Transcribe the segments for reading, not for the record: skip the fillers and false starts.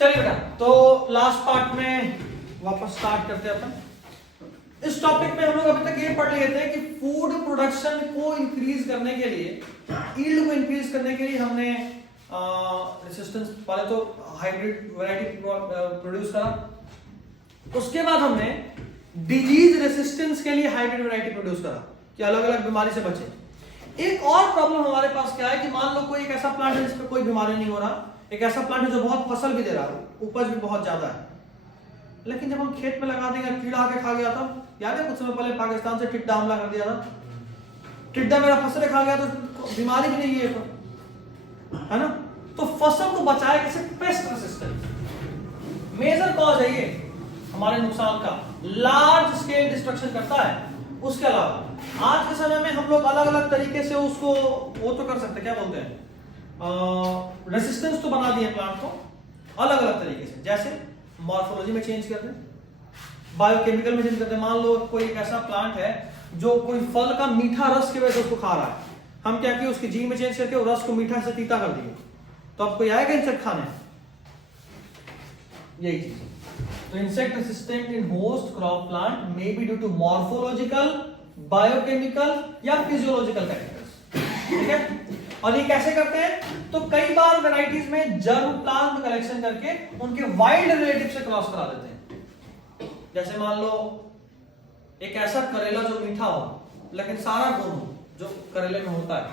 चलिए बेटा, तो लास्ट पार्ट में वापस स्टार्ट करते हैं अपन। इस टॉपिक में हम लोग अभी तक ये पढ़ लिए थे कि फूड प्रोडक्शन को इंक्रीज करने के लिए, यील्ड को इंक्रीज करने के लिए हमने रेसिस्टेंस पहले तो हाइब्रिड वैरायटी प्रोड्यूस करा, उसके बाद हमने डिजीज रेसिस्टेंस के लिए हाइब्रिड वैरायटी प्रोड्यूस करा कि अलग अलग बीमारी से बचे। एक और प्रॉब्लम हमारे पास क्या है कि मान लो कोई एक ऐसा प्लांट है जिसपे कोई बीमारी नहीं हो रहा, एक ऐसा प्लांट है जो बहुत फसल भी दे रहा है, उपज भी बहुत ज्यादा है, लेकिन जब हम खेत में लगा देंगे कीड़ा आके खा गया था। याद है कुछ समय पहले पाकिस्तान से टिड्डा हमला कर दिया था, टिड्डा मेरा फसल खा गया तो बीमारी भी नहीं है, तो है ना। तो फसल को बचाए कैसे? पेस्ट रेसिस्टेंस मेजर कॉज है ये हमारे नुकसान का, लार्ज स्केल डिस्ट्रक्शन करता है। उसके अलावा आज के समय में हम लोग अलग अलग तरीके से उसको वो तो कर सकते, क्या बोलते हैं, रेसिस्टेंस तो बना दिए प्लांट को अलग अलग तरीके से, जैसे मॉर्फोलॉजी में चेंज कर दें, बायोकेमिकल में चेंज कर दें। मान लो कोई एक ऐसा प्लांट है जो कोई फल का मीठा रस की वजह से उसको खा रहा है, हम क्या किए उसके जीन में चेंज करके रस को मीठा से तीता कर दिए, तो अब कोई आएगा इंसेक्ट खाने? यही चीज। तो insect resistant in host crop plant may be due to morphological, biochemical या फिजियोलॉजिकल फैक्टर्स, ठीक है। और ये कैसे करते हैं? तो कई बार वैरायटीज में जर्म प्लांट कलेक्शन करके उनके वाइल्ड रिलेटिव से क्रॉस करा देते हैं। जैसे मान लो एक ऐसा करेला जो मीठा हो लेकिन सारा गुण हो जो करेले में होता है,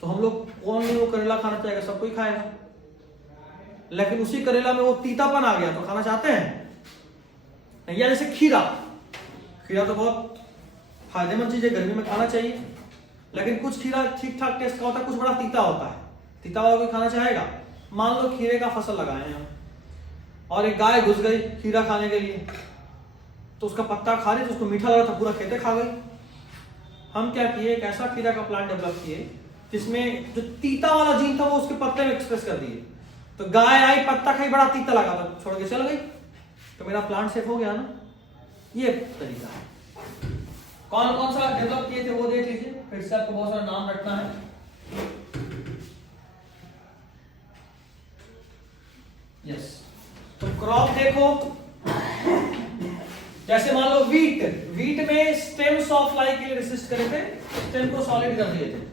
तो हम लोग कौन नहीं वो करेला खाना चाहेगा? सब कोई खाएगा, लेकिन उसी करेला में वो तीतापन आ गया तो खाना चाहते हैं? या जैसे खीरा, खीरा तो बहुत फायदेमंद चीज है, गर्मी में खाना चाहिए, लेकिन कुछ खीरा ठीक ठाक टेस्ट का होता है, कुछ बड़ा तीता होता है, तीता वाला कोई खाना चाहेगा? मान लो खीरे का फसल लगाए हैं हम और एक गाय घुस गई खीरा खाने के लिए, तो उसका पत्ता खा रही, तो उसको मीठा लगा था, पूरा खेते खा गई। हम क्या किए, एक ऐसा खीरा का प्लांट डेवलप किए जिसमें जो तीता वाला जीन था वो उसके पत्ते में एक्सप्रेस कर दिए, तो गाय आई, पत्ता खाई, बड़ा तीता लगा था, छोड़ के चल गई, तो मेरा प्लांट सेफ हो गया ना। ये तरीका है। कौन कौन सा डेवलप किए थे वो देख लीजिए, फिर से आपको बहुत सारा नाम रखना है। यस, तो क्रॉप देखो, जैसे मान लो वीट, वीट में स्टेम सॉफ्ट फ्लाई के लिए रेसिस्ट करे थे, स्टेम को सॉलिड कर दिए थे।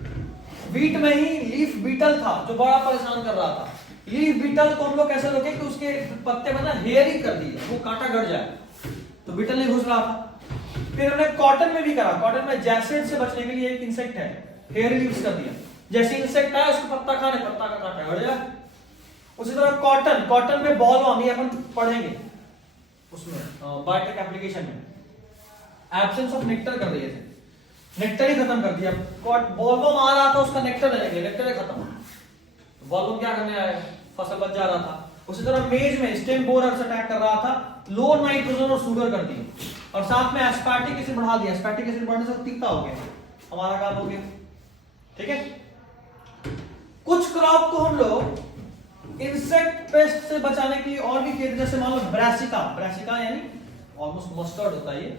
वीट में ही लीफ बीटल था जो बड़ा परेशान कर रहा था, लीफ बीटल को हम लोग कैसे रोके कि उसके पत्ते में ना हेयरिंग कर दिए, वो कांटा गड़ जाए, तो बीटल नहीं घुस रहा था। फिर हमने कॉटन में भी करा, कॉटन में जैसेड से बचने के लिए एक इंसेक्ट है, हेयर लीव्स कर दिया, जैसे इंसेक्ट आया उसको पत्ता खाने, पत्ता का कांटा गड़ जाए। उसी तरह कॉटन, कॉटन में बॉल वार्म, ये अपन पढ़ेंगे उसमें बायोटेक एप्लीकेशन में, एब्सेंस ऑफ नेक्टर कर दिए थे, नेक्टर ही खत्म कर दिया। बॉलवर्म आ रहा था, उसका नेक्टर लेंगे, नेक्टर ही खत्म, बॉलवर्म क्या करने आया, फसल बच जा रहा था। उसी तरह मेज में स्टेम बोरर से अटैक कर रहा था, लो नाइट्रोजन और शुगर कर दी, और साथ में एस्पार्टिक एसिड बढ़ा दिया, एस्पार्टिक एसिड बढ़ने से तीखा हो गया, हमारा काम हो गया, ठीक है। कुछ क्रॉप को हम लोग इंसेक्ट पेस्ट से बचाने के लिए और भी किए, जैसे मान लो ब्रासिका, ब्रासिका यानी ऑलमोस्ट मस्टर्ड होता है ये,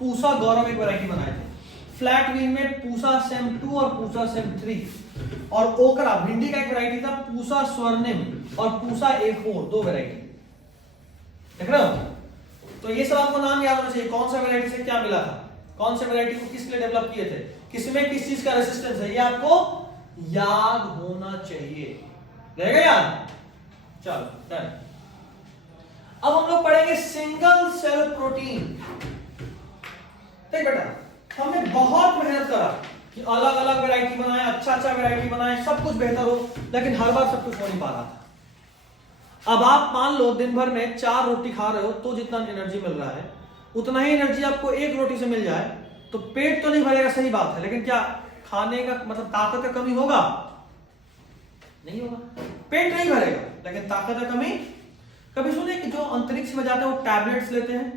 पूसा गौरव एक वैरायटी बनाए थे। फ्लैट बीन में पूसा सेम 2 और पूसा सेम 3, और ओकरा भिंडी का एक वैरायटी था पूसा स्वर्णिम और पूसा A4, 2 वैरायटी, देख रहे हो। तो ये सब आपको नाम याद होना चाहिए, कौन सा वैरायटी से क्या मिला था, कौन से वैरायटी को किस लिए डेवलप किए थे, किसमें किस चीज का रेसिस्टेंस है, ये आपको याद होना चाहिए, रहेगा याद। चलो डन। अब हम लोग पढ़ेंगे सिंगल सेल प्रोटीन। देख बेटा, हमने बहुत मेहनत करा कि अलग अलग वैरायटी बनाए, अच्छा वैरायटी बनाए, सब कुछ बेहतर हो, लेकिन हर बार सब कुछ हो नहीं पा रहा था। अब आप मान लो दिन भर में 4 रोटी खा रहे हो, तो जितना एनर्जी मिल रहा है उतना ही एनर्जी आपको 1 रोटी से मिल जाए तो पेट तो नहीं भरेगा, सही बात है, लेकिन क्या खाने का मतलब ताकत का कमी होगा? नहीं होगा, पेट नहीं भरेगा लेकिन ताकत का कमी। कभी सुने कि जो अंतरिक्ष में जाते हैं वो टैबलेट्स लेते हैं,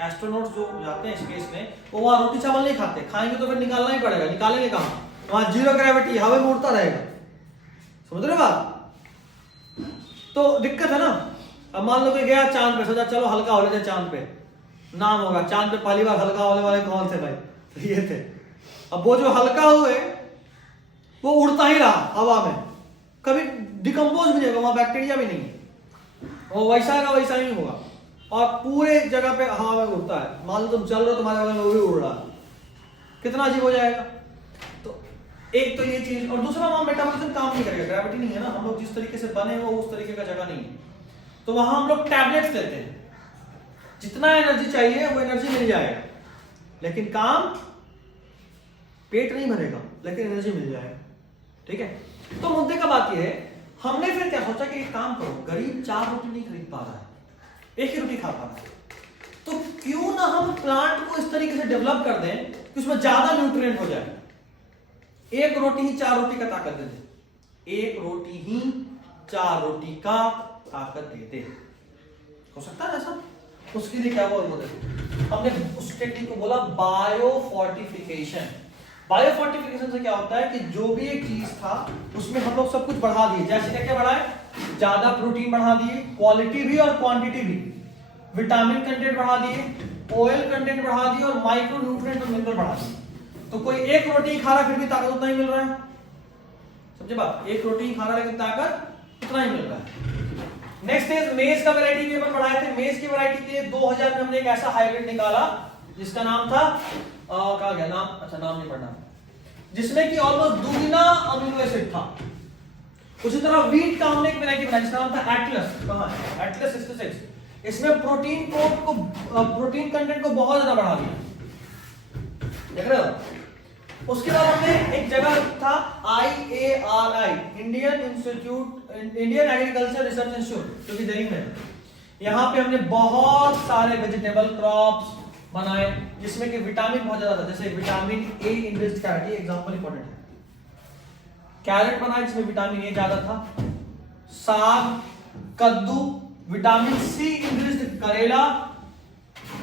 एस्ट्रोनॉट्स जो जाते हैं स्पेस में, वो वहां रोटी चावल नहीं खाते, खाएंगे तो फिर निकालना ही पड़ेगा, निकालेंगे कहां? वहां जीरो ग्रेविटी, हवा में उड़ता रहेगा, समझ रहे बात? तो दिक्कत है ना। अब मान लो कि गया चांद पे, सोचा चलो हल्का हो लेते चांद पे, नाम होगा चांद पे पहली बार हल्का होने वाले कौन थे भाई? तो ये थे। अब वो जो हल्का हुए वो उड़ता ही रहा हवा में, कभी डिकम्पोज भी नहीं होगा, वहां बैक्टीरिया भी नहीं है, वो वैसा का वैसा ही होगा और पूरे जगह पे हवा में उड़ता है। मान लो तुम चल रहे हो, तुम्हारे बगल में वो भी उड़ रहा है, कितना अजीब हो जाएगा। तो एक तो ये चीज, और दूसरा वहां मेटाबॉलिज्म काम नहीं करेगा, ग्रेविटी नहीं है ना, हम लोग जिस तरीके से बने वो उस तरीके का जगह नहीं है। तो वहां हम लोग टैबलेट्स लेते हैं, जितना एनर्जी चाहिए वो एनर्जी मिल जाएगा, लेकिन काम पेट नहीं भरेगा, लेकिन एनर्जी मिल जाएगा। ठीक है, तो मुद्दे का बात यह है, हमने फिर क्या सोचा कि एक काम करो, गरीब 4 रोटी नहीं खरीद पा रहा है, एक ही रोटी खा पा रहा है, तो क्यों ना हम प्लांट को इस तरीके से डेवलप कर दें कि उसमें ज्यादा न्यूट्रिएंट हो जाए। एक रोटी ही 4 रोटी का ताकत दे दे, एक रोटी ही 4 रोटी का ताकत दे दे, हो सकता है ऐसा? उसके लिए क्या बोल बोले, हमने उस टेक्निक को बोला बायोफोर्टिफिकेशन। बायोफोर्टिफिकेशन से क्या होता है कि जो भी एक चीज था उसमें हम लोग सब कुछ बढ़ा दिए। जैसे क्या क्या बढ़ाए, ज्यादा प्रोटीन बढ़ा दिए, क्वालिटी भी और क्वांटिटी भी, विटामिन कंटेंट बढ़ा दिए, ऑयल कंटेंट बढ़ा दिए और माइक्रो न्यूट्रिएंट और मिनरल बढ़ा दिए। तो कोई एक रोटी खा रहा फिर भी ताकत उतना ही मिल रहा है, समझे बात? एक रोटी खा रहा लेकिन ताकत उतना ही मिल रहा है। नेक्स्ट इज मेज का वैरायटी पेपर पढ़ाए थे। मेज की वैरायटी के 2000 में हमने एक ऐसा हाइब्रिड निकाला जिसका नाम था कहा गया नाम, अच्छा नाम नहीं पढ़ना, जिसमें कि ऑलमोस्ट दुगना अमीनो एसिड था। उसी तरह वीट का हमने एक वैरायटी बनाई जिसका नाम था एटलस। कहां है एटलस 66? इसमें प्रोटीन कंटेंट को बहुत ज्यादा बढ़ा दिया, देख रहे हो। उसके बाद हमने एक जगह था IARI, Indian agriculture research institute, जो कि दिल्ली में है। यहाँ पे हमने बहुत सारे वेजिटेबल क्रॉप्स बनाए जिसमें कि विटामिन बहुत ज्यादा था, जैसे विटामिन ए इनरिच्ड कैरेट, ये एग्जांपल इंपॉर्टेंट है। कैरेट बनाए जिसमें विटामिन ए ज्यादा था, साग, कद्दू, विटामिन सी इनरिच्ड करेला,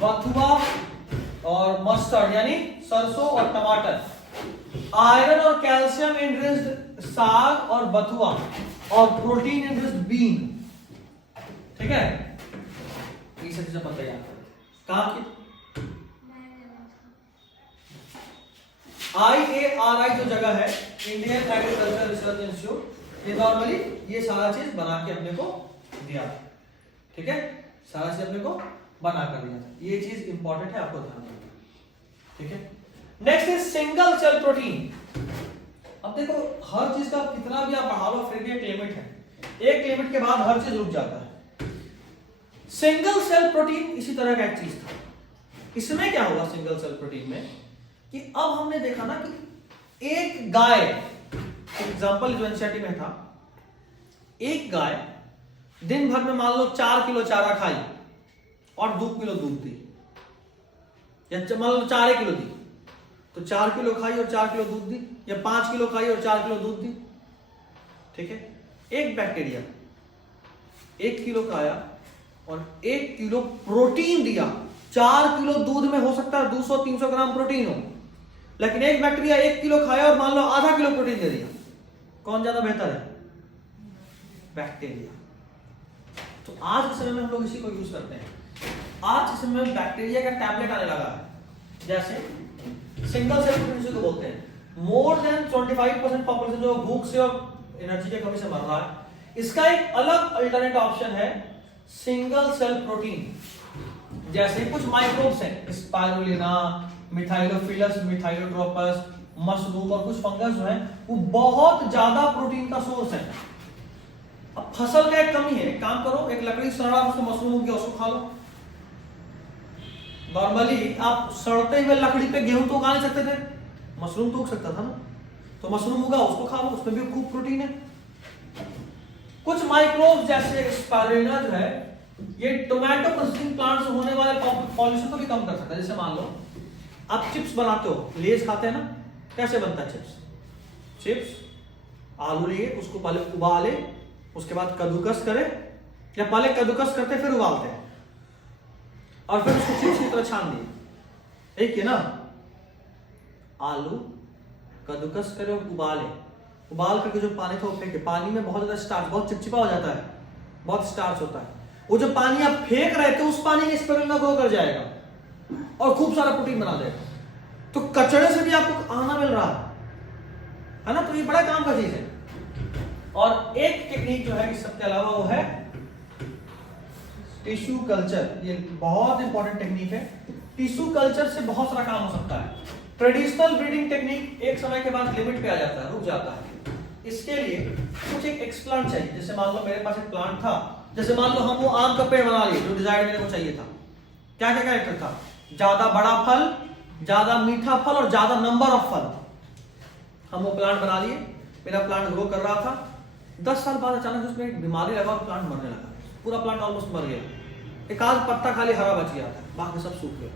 बथुआ और मस्टर्ड यानी सरसों और टमाटर, आयरन और कैल्शियम इनरिच्ड साग और बथुआ और प्रोटीन इनरिच्ड बीन। ठीक है, ये सब चीजें पता याद कहां की IARI जो जगह है, इंडियन एग्रीकल्चर रिसर्च इंस्टीट्यूट, ये नॉर्मली ये सारा चीज बना के अपने को दिया। ठीक है, सारा चीज अपने को बना कर दिया, ये चीज इंपॉर्टेंट है, आपको ध्यान रखना। ठीक है, next is single cell protein. अब देखो हर चीज का कितना भी आप बढ़ा लो फिर भी एक लिमिट है, एक लिमिट के बाद हर चीज रुक जाता है। सिंगल सेल प्रोटीन इसी तरह का एक चीज था। इसमें क्या होगा सिंगल सेल प्रोटीन में कि अब हमने देखा ना कि एक गाय, एग्जांपल जो एनसीईआरटी में था, एक गाय दिन भर में मान लो 4 किलो चारा खाई और 2 किलो दूध दी, या मान लो 4 किलो दी तो 4 किलो खाई और 4 किलो दूध दी, या 5 किलो खाई और 4 किलो दूध दी। ठीक है, एक बैक्टीरिया 1 किलो खाया और 1 किलो प्रोटीन दिया। 4 किलो दूध में हो सकता है 200-300 ग्राम प्रोटीन हो, लेकिन एक बैक्टीरिया 1 किलो खाया और मान लो आधा किलो प्रोटीन दे दिया, कौन ज्यादा बेहतर है? बैक्टीरिया। तो आज के समय में हम लोग इसी को यूज करते हैं। आज के समय में बैक्टीरिया का टैबलेट आने लगा है, जैसे सिंगल सेल प्रोटीन को बोलते हैं। मोर देन 25% पॉपुलेशन जो भूख से और एनर्जी की कमी से मर रहा है, इसका एक अलग अल्टरनेट ऑप्शन है सिंगल सेल प्रोटीन। जैसे कुछ माइक्रोब्स हैं, स्पाइरुलिना, मिथाइलोफिलस, मिथाइलोट्रोपस, मशरूम और कुछ फंगस जो है वो बहुत ज्यादा प्रोटीन का सोर्स है। अब फसल का एक कमी है, एक काम करो, एक लकड़ी सड़ा उसको मशरूम उग गया उसको खा लो। नॉर्मली आप सड़ते हुए लकड़ी पे गेहूं तो उगा नहीं सकते थे, मशरूम तो उग सकता था ना, तो मशरूम उगा उसको खा लो, उसमें भी खूब प्रोटीन है। कुछ माइक्रोब्स जैसे स्पाइरुलिना जो है ये टोमेटो प्रोसेसिंग प्लांट से होने वाले पॉल्यूशन को भी कम कर सकता है। जैसे मान लो आप चिप्स बनाते हो, लेज खाते हैं ना, कैसे बनता है चिप्स आलू लिए उसको पहले उबाले, उसके बाद कद्दूकस करे, या पहले कद्दूकस करते फिर उबालते हैं और फिर उसको चिप्स की तरह छान दिए। एक है ना, आलू कद्दूकस करे और उबाले, उबाल करके जो पानी था वो फेंके, पानी में बहुत ज्यादा स्टार्च, बहुत चिपचिपा हो जाता है, बहुत स्टार्च होता है। वो जो पानी आप फेंक रहे थे उस पानी में स्पाइरुलिना ग्रो कर जाएगा और खूब सारा प्रोटीन बना देगा। तो कचड़े से भी आपको खाना मिल रहा है ना, तो ये बड़ा काम का चीज है। और एक टेक्निक जो है इस सबके अलावा वो है टिश्यू कल्चर, ये बहुत इंपॉर्टेंट टेक्निक है। टिश्यू कल्चर से बहुत सारा काम हो सकता है। ट्रेडिशनल ब्रीडिंग टेक्निक एक समय के बाद लिमिट पे आ जाता है, रुक जाता है। इसके लिए कुछ एक एक्सप्लांट चाहिए। जैसे मान लो मेरे पास एक प्लांट था, जैसे मान लो हम वो आम का पेड़ बना लिए जो डिजायर मेरे को चाहिए था। क्या क्या कैरेक्टर था? ज्यादा बड़ा फल, ज्यादा मीठा फल और ज्यादा नंबर ऑफ फल। हम वो प्लांट बना लिए, मेरा प्लांट ग्रो कर रहा था। 10 साल बाद अचानक उसमें एक बीमारी लगा और प्लांट मरने लगा। पूरा प्लांट ऑलमोस्ट मर गया, एक आध पत्ता खाली हरा बच गया था, बाकी सब सूख गया।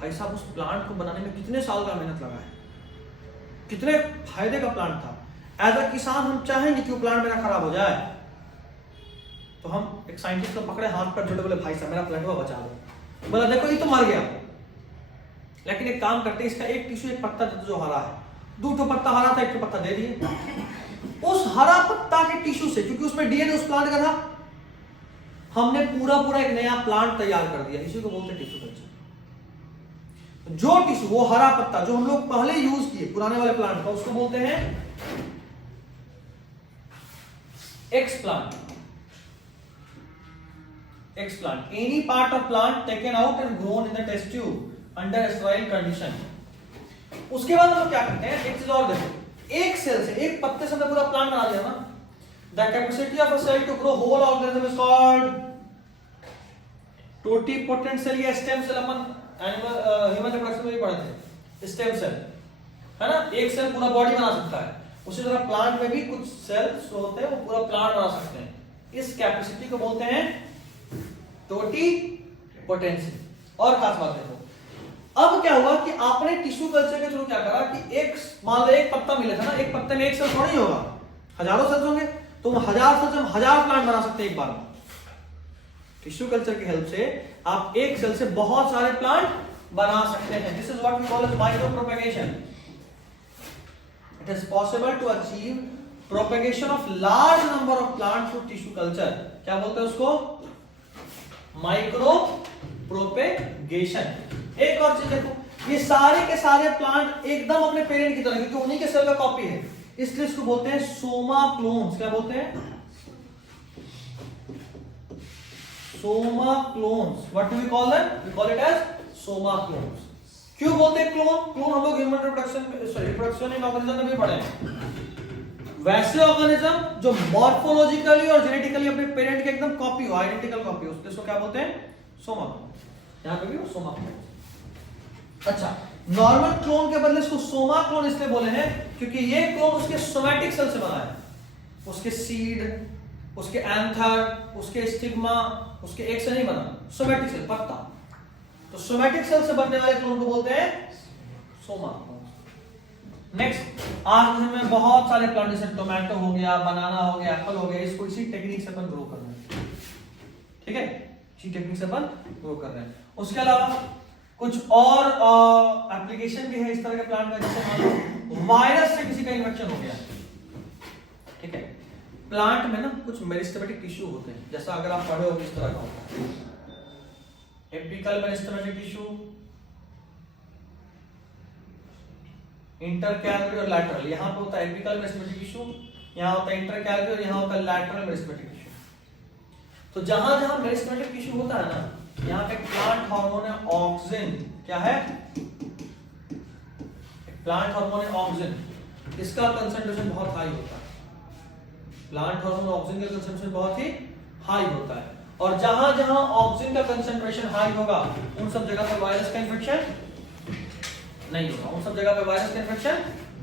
भाई साहब, उस प्लांट को बनाने में कितने साल का मेहनत लगा है, कितने फायदे का प्लांट था। एज अ किसान हम चाहेंगे कि वो प्लांट मेरा खराब हो जाए, तो हम एक साइंटिस्ट को पकड़े, हाथ पर जोड़े, बोले भाई साहब मेरा प्लांट को बचा दो। बोला देखो ये तो मर गया, लेकिन एक काम करते, इसका एक टिश्यू, एक पत्ता जो हरा है, 2 पत्ता हरा था, 1 पत्ता दे दिए। उस हरा पत्ता के टिश्यू से, क्योंकि उसमें डीएनए उस प्लांट का था, हमने पूरा एक नया प्लांट तैयार कर दिया। इसी को बोलते हैं टिश्यू कल्चर। जो टिश्यू, वो हरा पत्ता जो हम लोग पहले यूज किए पुराने वाले प्लांट का, उसको बोलते हैं explant. Explant, any part of plant taken out and grown in the test tube under sterile condition. उसके बाद हम लोग क्या करते हैं, एक चीज और देखो, एक सेल से, एक पत्ते से हमने पूरा प्लांट बना दिया ना। The capacity of a cell to grow whole organism is called totipotent cell या स्टेम सेल। अपन एनिमल ह्यूमन रिप्रोडक्शन में भी पढ़े थे, स्टेम सेल है ना। एक सेल पूरा बॉडी बना सकता है, उसी तरह प्लांट में भी कुछ सेल्स होते हैं वो पूरा प्लांट बना सकते हैं। इस कैपेसिटी को बोलते हैं टोटीपोटेंट सेल। और खास बात देखो, अब क्या हुआ कि आपने टिश्यू कल्चर के थ्रू क्या करा कि एक, मान लो एक पत्ता मिला था ना, एक पत्ते में एक सेल थोड़ा ही होगा, हजारों सेल्स होंगे, तो 1000 सेल से हम 1000 प्लांट बना सकते हैं एक बार में। टिश्यू कल्चर की हेल्प से आप एक सेल से बहुत सारे प्लांट बना सकते हैं। This is what we call as micro propagation. It is possible to achieve propagation of large number of plant through tissue culture. क्या बोलते हैं उसको? Micro propagation. एक और चीज देखो, ये सारे के सारे प्लांट एकदम अपने पेरेंट की तरह, क्योंकि उन्हीं के सेल का कॉपी है, इसलिए इसको बोलते हैं सोमा क्लोन्स। क्या बोलते हैं? Soma clones. What do we call them? We call it as soma clones. क्यों बोलते हैं क्लोन? क्लोन हम लोग ह्यूमन रिप्रोडक्शन इन ऑर्गेनिज्म में भी पढ़े हैं। वैसे ऑर्गेनिज्म जो मॉर्फोलॉजिकली और जेनेटिकली अपने पेरेंट के एकदम कॉपी हो, आइडेंटिकल कॉपी हो, उसको क्या बोलते हैं? सोमा क्लोन। यहां पे भी वो सोमा क्लोन। अच्छा, नॉर्मल क्लोन के बदले इसको सोमा क्लोन इसलिए बोले हैं क्योंकि ये क्लोन उसके सोमैटिक सेल से बना है। उसके सीड, उसके एंथर, उसके स्टिग्मा, उसके एक से नहीं बना, सोमैटिक सेल, पत्ता। तो सोमैटिक सेल से बनने वाले क्लोन को बोलते हैं सोमा क्लोन। नेक्स्ट, आज में बहुत सारे प्लांट, जैसे टोमेटो हो गया, बनाना हो गया, एप्पल हो गया, इसको इसी टेक्निक से अपन ग्रो कर रहे हैं। ठीक है, इसी टेक्निक से अपन ग्रो कर रहे हैं। उसके अलावा कुछ और एप्लीकेशन भी है इस तरह के प्लांट का। जैसे मान लो वायरस से किसी का इन्फेक्शन हो गया, ठीक है, प्लांट में ना कुछ मेरिस्टेमेटिक टिश्यू होते हैं, जैसा अगर आप पढ़े हो किस तरह का होता है, एपिकल मेरिस्टेमेटिक टिश्यू, इंटरकैलरी और लैटरल। यहां पे होता है एपिकल मेरिस्टेमेटिक टिश्यू, यहां होता है इंटरकैलरी और यहां होता है लैटरल मेरिस्टेमेटिक टिश्यू। तो जहां जहां मेरिस्टेमेटिक टिश्यू होता है ना, यहाँ पे प्लांट हार्मोन है ऑक्सिन। क्या है? प्लांट हार्मोन है ऑक्सिन, इसका कंसंट्रेशन बहुत हाई होता है। प्लांट हार्मोन ऑक्सिन का कंसंट्रेशन बहुत ही हाई होता है, और जहां जहां ऑक्सिन का कंसंट्रेशन हाई होगा उन सब जगह पर वायरस का इन्फेक्शन नहीं होगा। उन सब जगह पे वायरस का इन्फेक्शन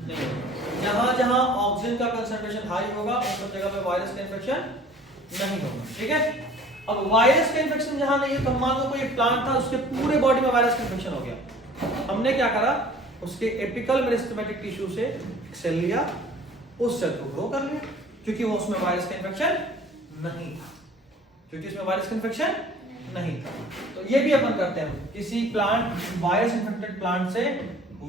नहीं होगा। जहां जहां ऑक्सिन का कंसंट्रेशन हाई होगा उन सब जगह पे वायरस का इन्फेक्शन नहीं होगा। ठीक है, अब वायरस का इन्फेक्शन जहां नहीं है, तो मान लो कोई प्लांट था, उसके पूरे बॉडी में वायरस का इन्फेक्शन हो गया, हमने क्या करा, उसके एपिकल मेरिस्टेमेटिक टिश्यू से सेल लिया, उस सेल को ग्रो कर लिया, क्योंकि वो उसमें वायरस का इन्फेक्शन नहीं था, क्योंकि उसमें वायरस का इन्फेक्शन नहीं था। तो ये भी अपन करते हैं, किसी प्लांट, वायरस इन्फेक्टेड प्लांट से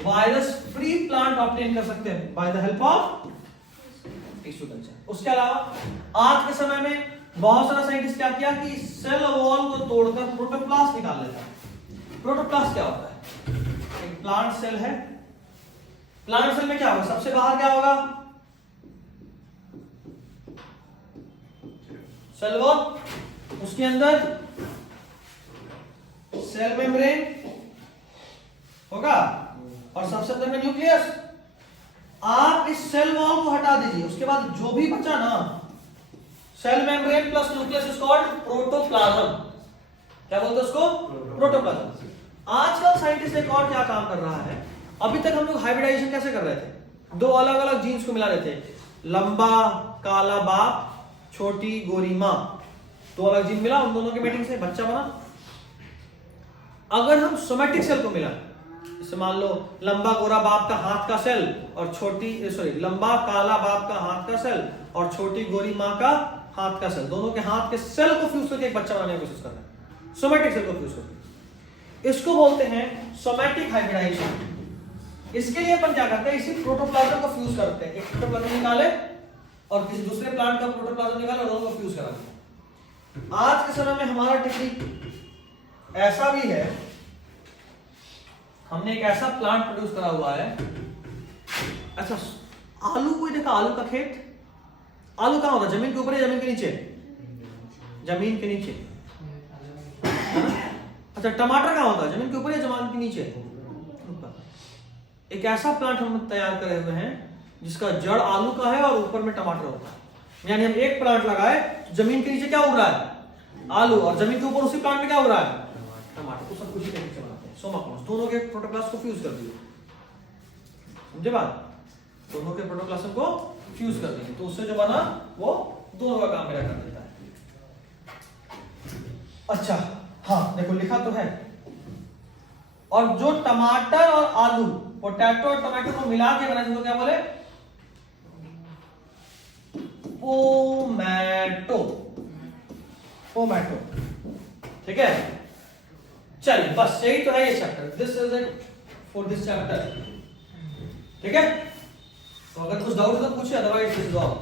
वायरस फ्री प्लांट ऑब्टेन कर सकते हैं by the help of tissue culture. उसके अलावा आज के समय में बहुत सारा साइंटिस्ट क्या किया कि सेल वॉल को तोड़कर प्रोटोप्लास्ट निकाल लेता है। प्रोटोप्लास्ट क्या होता है? एक प्लांट सेल है, प्लांट सेल में क्या होगा, सबसे बाहर क्या होगा, सेल वॉल, उसके अंदर सेल मेम्ब्रेन होगा और सबसे अंदर में न्यूक्लियस। आप इस सेल वॉल को हटा दीजिए, उसके बाद जो भी बचा ना, cell membrane plus nucleus is called protoplasm. क्या बोलते हैं उसको? प्रोटोप्लाज्म। आजकल साइंटिस्ट एक और क्या काम कर रहा है, अभी तक हम लोग हाइब्रिडाइजेशन कैसे कर रहे थे, दो अलग अलग जीन्स को मिला रहे थे, लंबा काला बाप छोटी गोरी माँ, दो अलग जीन मिला, उन दोनों के मेटिंग से बच्चा बना। अगर हम सोमैटिक सेल को मिला, जैसे मान लो लंबा गोरा बाप का हाथ का सेल और लंबा काला बाप का हाथ का सेल और छोटी गोरी माँ का हाथ का सेल, दोनों के हाथ के सेल को फ्यूज करके एक बच्चा बनाने की कोशिश कर रहे हैं, सोमैटिक सेल को फ्यूज करके। इसको बोलते हैं सोमैटिक हाइब्रिडाइजेशन। इसके लिए अपन क्या करते हैं, इसी प्रोटोप्लाज्म को फ्यूज करते हैं, एक प्रोटोप्लाज्म निकाले और किसी दूसरे प्लांट का प्रोटोप्लाज्म निकाले और दोनों को फ्यूज करा। आज के समय में हमारा टेक्निक ऐसा भी है, हमने एक ऐसा प्लांट प्रोड्यूस करा हुआ है। अच्छा, आलू कोई देखा? आलू का खेत, आलू कहां होता है? जमीन के ऊपर या जमीन के नीचे? जमीन के नीचे। अच्छा, टमाटर कहां होता है? जमीन के ऊपर या जमीन के नीचे? एक ऐसा प्लांट हम तैयार करे हुए हैं जिसका जड़ आलू का है और ऊपर में टमाटर होता है। यानी हम एक प्लांट लगाए, जमीन के नीचे क्या उग रहा है? आलू, और जमीन के ऊपर उसी प्लांट में क्या उग रहा है? टमाटर। तो सब कुछ ही टेक्निक से बनाते हैं। सोमाकोन्स, दोनों के प्रोटोप्लास्ट को फ्यूज कर दिए, समझे बात? दोनों के प्रोटोप्लास्ट को फ्यूज कर देंगे तो उससे जो बना वो दोनों का काम मेरा कर देता है। अच्छा, हाँ देखो लिखा तो है। और जो टमाटर और आलू, पोटैटो और टमाटो को मिला के बना जिसको क्या बोले? पोमैटो। पोमैटो, ठीक है। चलिए बस यही तो है ये chapter. This is it for this chapter, ठीक है। तो अगर कुछ डाउट है तो पूछिए, अदरवाइज दिस इज ऑल।